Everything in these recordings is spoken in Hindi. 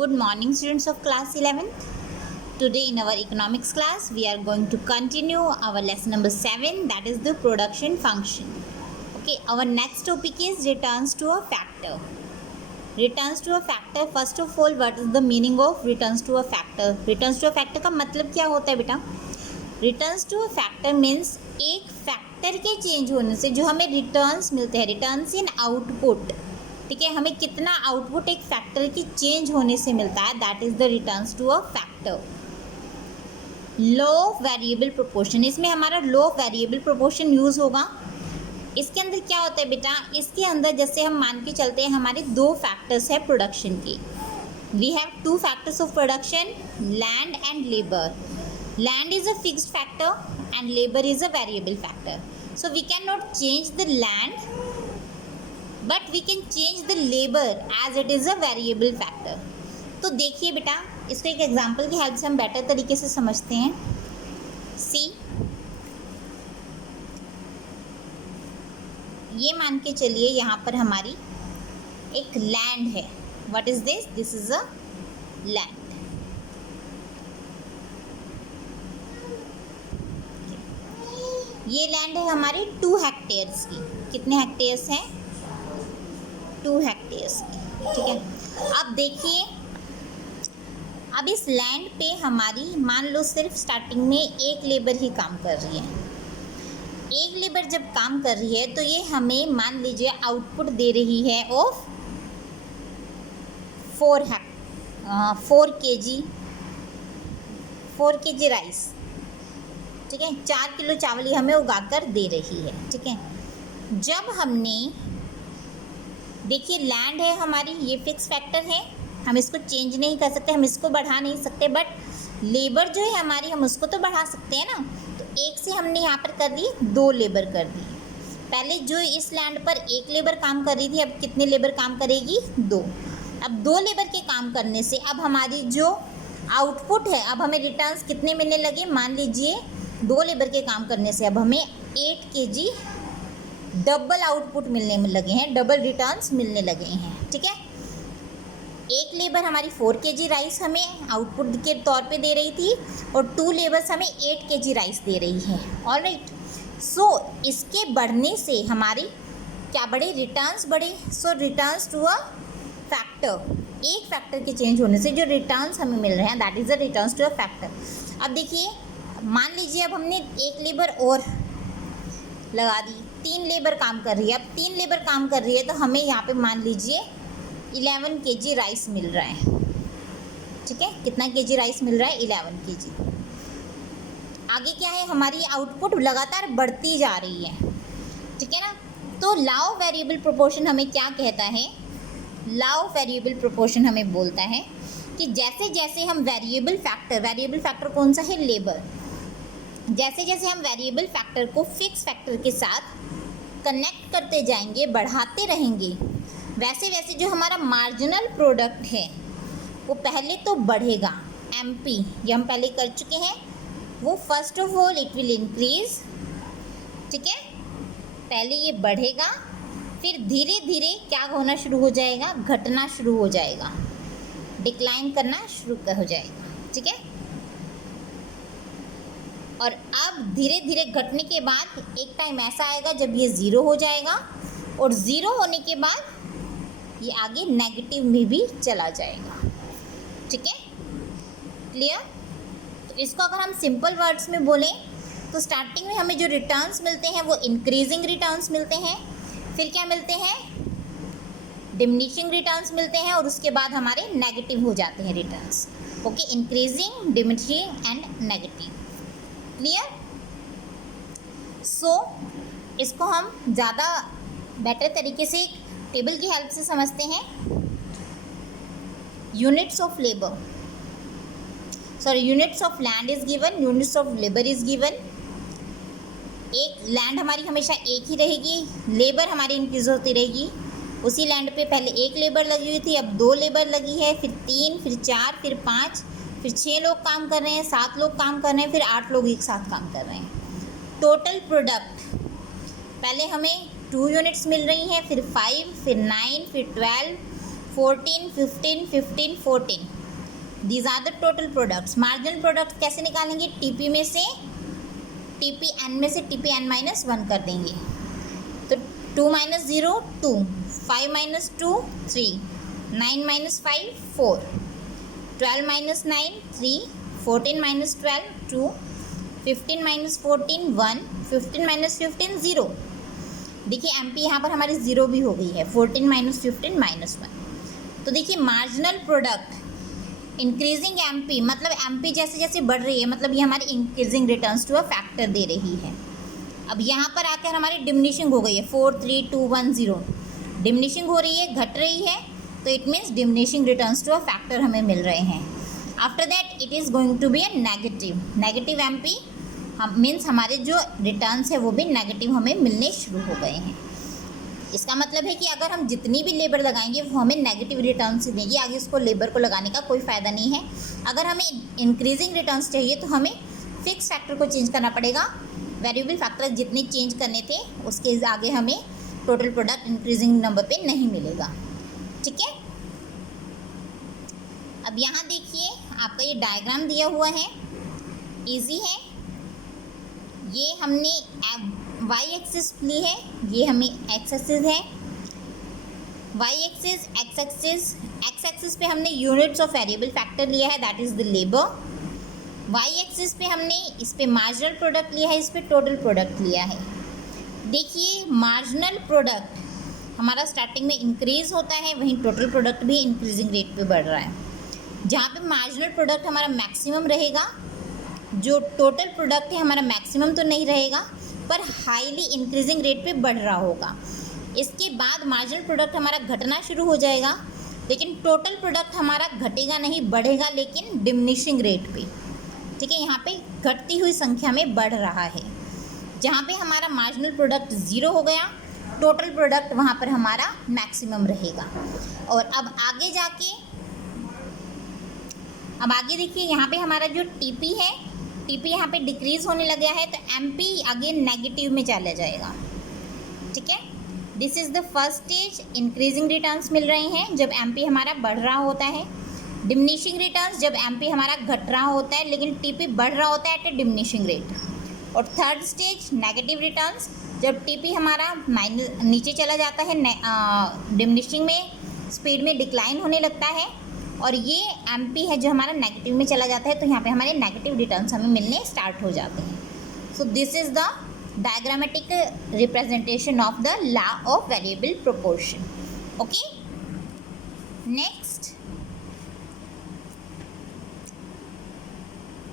Good morning, students of class 11th. Today in our economics class, we are going to continue our lesson number 7, that is the production function. Okay, our next topic is returns to a factor. Returns to a factor, first of all, what is the meaning of returns to a factor? Returns to a factor का मतलब क्या होता है बेटा? Returns to a factor means एक फैक्टर के चेंज होने से जो हमें रिटर्न्स मिलते हैं, रिटर्न्स इन आउटपुट, ठीक है, हमें कितना आउटपुट एक फैक्टर की चेंज होने से मिलता है, that is the returns to a factor. Law of variable proportion, इसमें हमारा law of variable proportion use होगा. इसके अंदर क्या होता है बेटा, इसके अंदर जैसे हम मान के चलते हैं हमारे दो फैक्टर्स है प्रोडक्शन के. We have two factors of production, land and labour. Land is a fixed factor and labour is a variable factor. So we cannot change the land but we can change the labour as it is a variable factor. तो देखिए बेटा, इसको एक एग्जाम्पल की हेल्प से हम बेटर तरीके से समझते हैं. सी, ये मान के चलिए यहाँ पर हमारी एक लैंड है. What is this? This is a land. ये लैंड है हमारी 2 हेक्टेयर्स की. कितने हेक्टेयर्स हैं? 2 हेक्टेयर्स की. ठीक है, अब देखिए, अब इस लैंड पे हमारी मान लो सिर्फ स्टार्टिंग में एक लेबर ही काम कर रही है. एक लेबर जब काम कर रही है तो ये हमें मान लीजिए आउटपुट दे रही है ऑफ 4 kg राइस. ठीक है, 4 किलो चावल ही हमें उगाकर दे रही है. ठीक है, जब हमने देखिए लैंड है हमारी, ये फिक्स फैक्टर है, हम इसको चेंज नहीं कर सकते, हम इसको बढ़ा नहीं सकते, बट लेबर जो है हमारी हम उसको तो बढ़ा सकते हैं ना. तो एक से हमने यहाँ पर कर दी 2 लेबर कर दी. पहले जो इस लैंड पर एक लेबर काम कर रही थी, अब कितने लेबर काम करेगी? 2. अब 2 लेबर के काम करने से अब हमारी जो आउटपुट है, अब हमें रिटर्न्स कितने मिलने लगे? मान लीजिए 2 लेबर के काम करने से अब हमें 8 kg डबल आउटपुट मिलने में लगे हैं, डबल रिटर्न्स मिलने लगे हैं. ठीक है, एक लेबर हमारी 4 kg राइस हमें आउटपुट के तौर पे दे रही थी और 2 लेबर्स हमें 8 kg राइस दे रही है. ऑलराइट, सो इसके बढ़ने से हमारी क्या बढ़े? रिटर्न्स बढ़े. So returns to a factor, एक फैक्टर के चेंज होने से जो रिटर्न्स हमें मिल रहे हैं, that is the returns to a factor. अब देखिए, मान लीजिए अब हमने एक लेबर और लगा दी, 3 लेबर काम कर रही है. अब 3 लेबर काम कर रही है तो हमें यहाँ पे मान लीजिए 11 kg राइस मिल रहा है. ठीक है, कितना kg राइस मिल रहा है? 11 kg. आगे क्या है, हमारी आउटपुट लगातार बढ़ती जा रही है. ठीक है ना. तो लॉ ऑफ वेरिएबल प्रोपोर्शन हमें क्या कहता है? लॉ ऑफ वेरिएबल प्रोपोर्शन हमें बोलता है कि जैसे जैसे हम वेरिएबल फैक्टर कौन सा है? लेबर. जैसे जैसे हम वेरिएबल फैक्टर को फिक्स फैक्टर के साथ कनेक्ट करते जाएंगे, बढ़ाते रहेंगे, वैसे वैसे जो हमारा मार्जिनल प्रोडक्ट है वो पहले तो बढ़ेगा. MP ये हम पहले कर चुके हैं. वो first of all it will increase. ठीक है, पहले ये बढ़ेगा, फिर धीरे धीरे क्या होना शुरू हो जाएगा? घटना शुरू हो जाएगा, डिक्लाइन करना शुरू हो जाएगा. ठीक है, और अब धीरे धीरे घटने के बाद एक टाइम ऐसा आएगा जब ये 0 हो जाएगा, और 0 होने के बाद ये आगे नेगेटिव में भी चला जाएगा. ठीक है, क्लियर? तो इसको अगर हम सिंपल वर्ड्स में बोलें तो स्टार्टिंग में हमें जो रिटर्न्स मिलते हैं वो इंक्रीजिंग रिटर्न्स मिलते हैं, फिर क्या मिलते हैं? डिमिनिशिंग रिटर्न्स मिलते हैं, और उसके बाद हमारे नेगेटिव हो जाते हैं returns. Okay, increasing, diminishing and negative. Clear? So इसको हम ज़्यादा बेटर तरीके से टेबल की हेल्प से समझते हैं. Units of labour, sorry, units of land is given, units of labour is given. एक लैंड हमारी हमेशा एक ही रहेगी, लेबर हमारी इंक्रीज होती रहेगी. उसी लैंड पे पहले एक लेबर लगी हुई थी, अब 2 लेबर लगी है, फिर 3, फिर 4, फिर 5, फिर 6 लोग काम कर रहे हैं, 7 लोग काम कर रहे हैं, फिर 8 लोग एक साथ काम कर रहे हैं. टोटल प्रोडक्ट, पहले हमें 2 यूनिट्स मिल रही हैं, फिर 5, फिर 9, फिर 12, 14, 15, 15, 14, these are the total products. Marginal product कैसे निकालेंगे? टीपी में से टीपी एन में से टीपी एन माइनस 1 कर देंगे। तो 2 minus 0 2, 5 minus 2 3, 9 minus 5 4, 12 minus 9 3, 14 minus 12 2, 15 minus 14 1, 15 minus 15 0। देखिए एमपी यहाँ पर हमारी 0 भी हो गई है। 14 माइनस 15 माइनस 1। तो देखिए मार्जिनल प्रोडक्ट इंक्रीजिंग एमपी, मतलब एमपी जैसे जैसे बढ़ रही है, मतलब ये हमारी increasing returns to a factor दे रही है। अब यहाँ पर आकर हमारी डिमिनिशिंग हो गई है। 4 3 2 1 0, डिमिनिशिंग हो रही है, घट रही है, तो it means diminishing returns to a factor हमें मिल रहे हैं। After that it is going to be a negative MP, हम मीन्स हमारे जो रिटर्न्स है वो भी नेगेटिव हमें मिलने शुरू हो गए हैं। इसका मतलब है कि अगर हम जितनी भी लेबर लगाएंगे वो हमें नेगेटिव रिटर्न्स ही देगी, आगे उसको लेबर को लगाने का कोई फ़ायदा नहीं है। अगर हमें इंक्रीजिंग रिटर्न्स चाहिए तो हमें फिक्स फैक्टर को चेंज करना पड़ेगा। वेरिएबल फैक्टर जितने चेंज करने थे उसके आगे हमें टोटल प्रोडक्ट इंक्रीजिंग नंबर पे नहीं मिलेगा। ठीक है, अब यहाँ देखिए आपका ये डायग्राम दिया हुआ है, इजी है। ये हमने वाई एक्सिस ली है, ये हमें एक्स एक्सिस है। वाई एक्सिस, एक्स एक्सिस पे हमने यूनिट्स ऑफ वेरिएबल फैक्टर लिया है, that is the labour. Y axis पे हमने इस पे मार्जिनल प्रोडक्ट लिया है, इस पे टोटल प्रोडक्ट लिया है। देखिए मार्जिनल प्रोडक्ट हमारा स्टार्टिंग में इंक्रीज़ होता है, वहीं टोटल प्रोडक्ट भी इंक्रीजिंग रेट पे बढ़ रहा है। जहाँ पे मार्जिनल प्रोडक्ट हमारा मैक्सिमम रहेगा, जो टोटल प्रोडक्ट है हमारा मैक्सिमम तो नहीं रहेगा पर हाईली इंक्रीजिंग रेट पे बढ़ रहा होगा। इसके बाद मार्जिनल प्रोडक्ट हमारा घटना शुरू हो जाएगा, लेकिन टोटल प्रोडक्ट हमारा घटेगा नहीं, बढ़ेगा लेकिन डिमिनिशिंग रेट पे। ठीक है, यहाँ पे घटती हुई संख्या में बढ़ रहा है। जहाँ पे हमारा मार्जिनल प्रोडक्ट 0 हो गया, टोटल प्रोडक्ट वहाँ पर हमारा मैक्सिमम रहेगा। और अब आगे देखिए यहाँ पे हमारा जो टीपी है, टीपी यहाँ पे डिक्रीज़ होने लग गया है, तो एमपी आगे नेगेटिव में चला जाएगा। ठीक है, this is the first stage. Increasing returns मिल रहे हैं जब एमपी हमारा बढ़ रहा होता है। डिमिनिशिंग रिटर्न्स जब एमपी हमारा घट रहा होता है लेकिन टीपी बढ़ रहा होता है एट ए डिमिनिशिंग रेट। और थर्ड स्टेज नेगेटिव रिटर्न्स, जब टीपी हमारा नीचे चला जाता है, डिमिनिशिंग में स्पीड में डिक्लाइन होने लगता है, और ये एमपी है जो हमारा नेगेटिव में चला जाता है, तो यहाँ पे हमारे नेगेटिव रिटर्न्स हमें मिलने स्टार्ट हो जाते हैं। So this is the diagrammatic representation of the law of variable proportion. Okay, next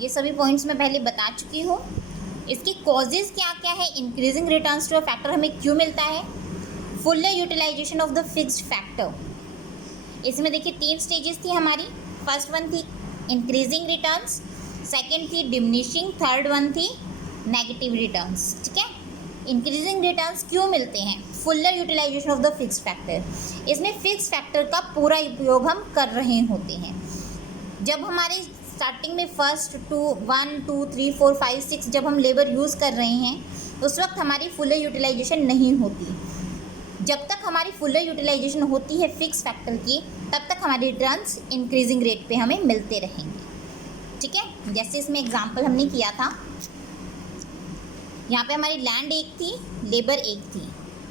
ये सभी पॉइंट्स मैं पहले बता चुकी हूँ। इसकी कॉजेज़ क्या क्या है? Increasing returns to a factor हमें क्यों मिलता है? Full utilisation of the fixed factor. इसमें देखिए 3 स्टेजेस थी हमारी। फर्स्ट वन थी इंक्रीजिंग रिटर्न्स, सेकंड थी डिमिनिशिंग, थर्ड वन थी नेगेटिव रिटर्न्स। ठीक है, इंक्रीजिंग रिटर्न्स क्यों मिलते हैं? Full utilisation of the fixed factor. इसमें फिक्स फैक्टर का पूरा उपयोग हम कर रहे होते हैं। जब हमारे स्टार्टिंग में फर्स्ट 1 2 3 4 5 6 जब हम लेबर यूज़ कर रहे हैं उस वक्त हमारी फुल यूटिलाइजेशन नहीं होती। जब तक हमारी फुल यूटिलाइजेशन होती है फिक्स फैक्टर की, तब तक हमारे रिटर्न्स इंक्रीजिंग रेट पे हमें मिलते रहेंगे। ठीक है, जैसे इसमें एग्जांपल हमने किया था, यहाँ पे हमारी लैंड 1 थी, लेबर 1 थी।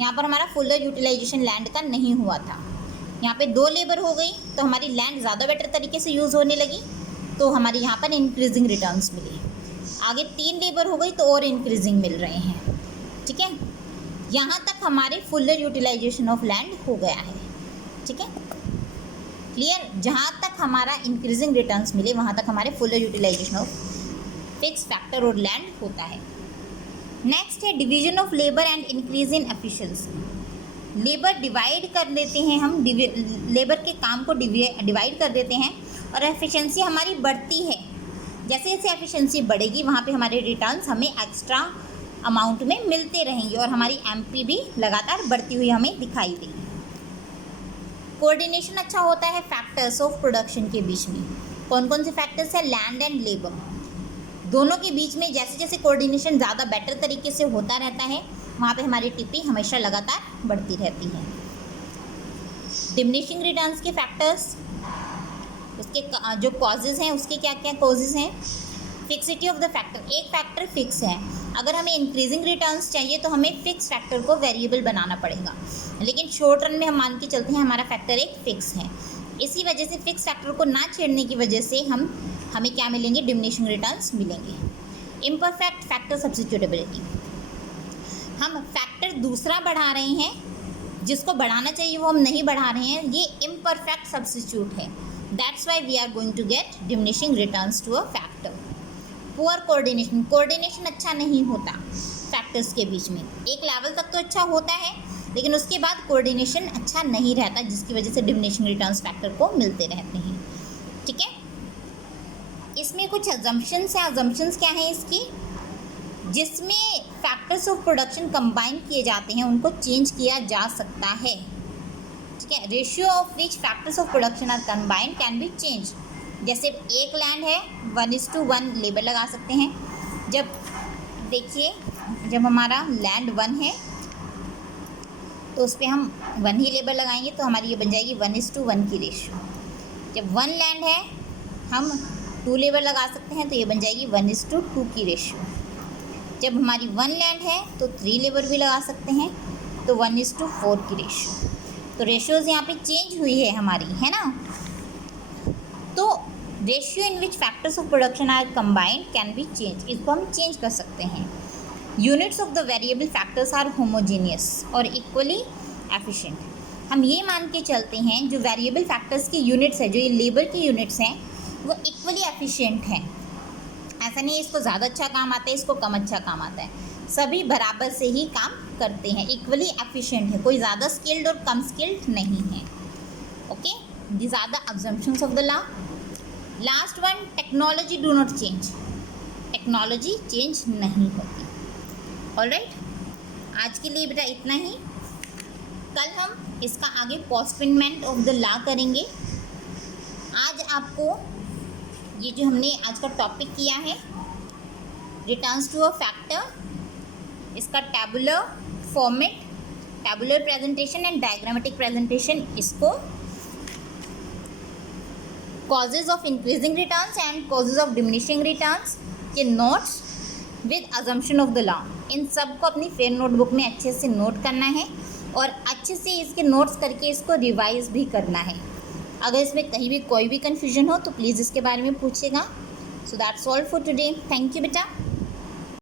यहाँ पर हमारा फुल यूटिलाइजेशन लैंड का नहीं हुआ था। यहाँ पे 2 लेबर हो गई तो हमारी लैंड ज़्यादा बेटर तरीके से यूज़ होने लगी, तो हमारे यहाँ पर इंक्रीजिंग रिटर्न्स मिले। आगे 3 लेबर हो गई तो और इंक्रीजिंग मिल रहे हैं। ठीक है, यहाँ तक हमारे फुल यूटिलाइजेशन ऑफ लैंड हो गया है। ठीक है, क्लियर? जहाँ तक हमारा इंक्रीजिंग रिटर्न्स मिले वहाँ तक हमारे full utilisation of fix factor और लैंड होता है। नेक्स्ट है division of labour and increase in efficiency. Labour divide कर देते हैं हम, लेबर के काम को डिवाइड कर देते हैं और एफिशिएंसी हमारी बढ़ती है। जैसे जैसे एफिशिएंसी बढ़ेगी वहाँ पे हमारे रिटर्न्स हमें एक्स्ट्रा अमाउंट में मिलते रहेंगे और हमारी एमपी भी लगातार बढ़ती हुई हमें दिखाई देगी। कोऑर्डिनेशन अच्छा होता है फैक्टर्स ऑफ प्रोडक्शन के बीच में। कौन कौन से फैक्टर्स है? लैंड एंड लेबर, दोनों के बीच में जैसे जैसे कोऑर्डिनेशन ज़्यादा बेटर तरीके से होता रहता है वहाँ पे हमारी टीपी हमेशा लगातार बढ़ती रहती है। डिमिनिशिंग रिटर्न्स के फैक्टर्स, उसके जो कॉजेज़ हैं उसके क्या क्या कॉजेज़ हैं। फिक्सिटी ऑफ द फैक्टर, एक फैक्टर फिक्स है, अगर हमें इंक्रीजिंग रिटर्न्स चाहिए तो हमें फिक्स फैक्टर को वेरिएबल बनाना पड़ेगा, लेकिन शॉर्ट रन में हम मान के चलते हैं हमारा फैक्टर एक फिक्स है। इसी वजह से फिक्स फैक्टर को ना छेड़ने की वजह से हमें क्या मिलेंगे, डिमिनिशिंग रिटर्न्स मिलेंगे। इम्परफेक्ट फैक्टर सब्स्टिट्यूटेबिलिटी, हम फैक्टर दूसरा बढ़ा रहे हैं, जिसको बढ़ाना चाहिए वो हम नहीं बढ़ा रहे हैं, ये इम्परफेक्ट सब्स्टिट्यूट है, that's why we are going to get diminishing returns to a factor. Poor coordination, coordination अच्छा नहीं होता फैक्टर्स के बीच में, एक लेवल तक तो अच्छा होता है लेकिन उसके बाद कोऑर्डिनेशन अच्छा नहीं रहता, जिसकी वजह से डिमिनिशिंग रिटर्न्स फैक्टर को मिलते रहते हैं। ठीक है, इसमें कुछ अजम्पशंस हैं। अजम्पशंस क्या हैं इसकी, जिसमें फैक्टर्स ऑफ प्रोडक्शन कंबाइन किए जाते हैं उनको चेंज किया जा सकता है। ठीक है, ratio of which factors of production are combined can be change. जैसे एक लैंड है 1:1 लेबर लगा सकते हैं। जब देखिए, जब हमारा लैंड 1 है तो उस पर हम 1 ही लेबर लगाएंगे तो हमारी ये बन जाएगी 1:1 की रेशियो। जब 1 लैंड है हम 2 लेबर लगा सकते हैं तो ये बन जाएगी 1:2 की रेशियो। जब हमारी 1 लैंड है तो 3 लेबर भी लगा सकते हैं तो 1:4 की रेशियो। तो रेशियोज़ यहाँ पे चेंज हुई है हमारी, है ना। तो ratio in which factors of production are combined can be change, इसको हम चेंज कर सकते हैं। Units of the variable factors are homogeneous और इक्वली एफिशिएंट। हम ये मान के चलते हैं जो वेरिएबल फैक्टर्स की यूनिट्स है, जो ये लेबर की यूनिट्स हैं, वो इक्वली एफिशिएंट हैं। ऐसा नहीं है इसको ज़्यादा अच्छा काम आता है, इसको कम अच्छा काम आता है, सभी बराबर से ही काम करते हैं, इक्वली एफिशिएंट है, कोई ज़्यादा स्किल्ड और कम स्किल्ड नहीं है। Okay, these are the assumptions of the law. Last one, technology do not change, technology change नहीं होती। ऑलराइट, आज के लिए बेटा इतना ही। कल हम इसका आगे पोस्टपोनमेंट ऑफ द लॉ करेंगे। आज आपको ये जो हमने आज का टॉपिक किया है रिटर्न्स टू अ फैक्टर, इसका tabular format, tabular presentation and diagrammatic presentation, इसको causes of increasing returns and causes of diminishing returns के notes with assumption of the law, इन सब को अपनी फेयर नोटबुक में अच्छे से नोट करना है और अच्छे से इसके नोट्स करके इसको रिवाइज भी करना है। अगर इसमें कहीं भी कोई भी कन्फ्यूजन हो तो प्लीज़ इसके बारे में पूछेगा। So that's all for today, thank you बेटा।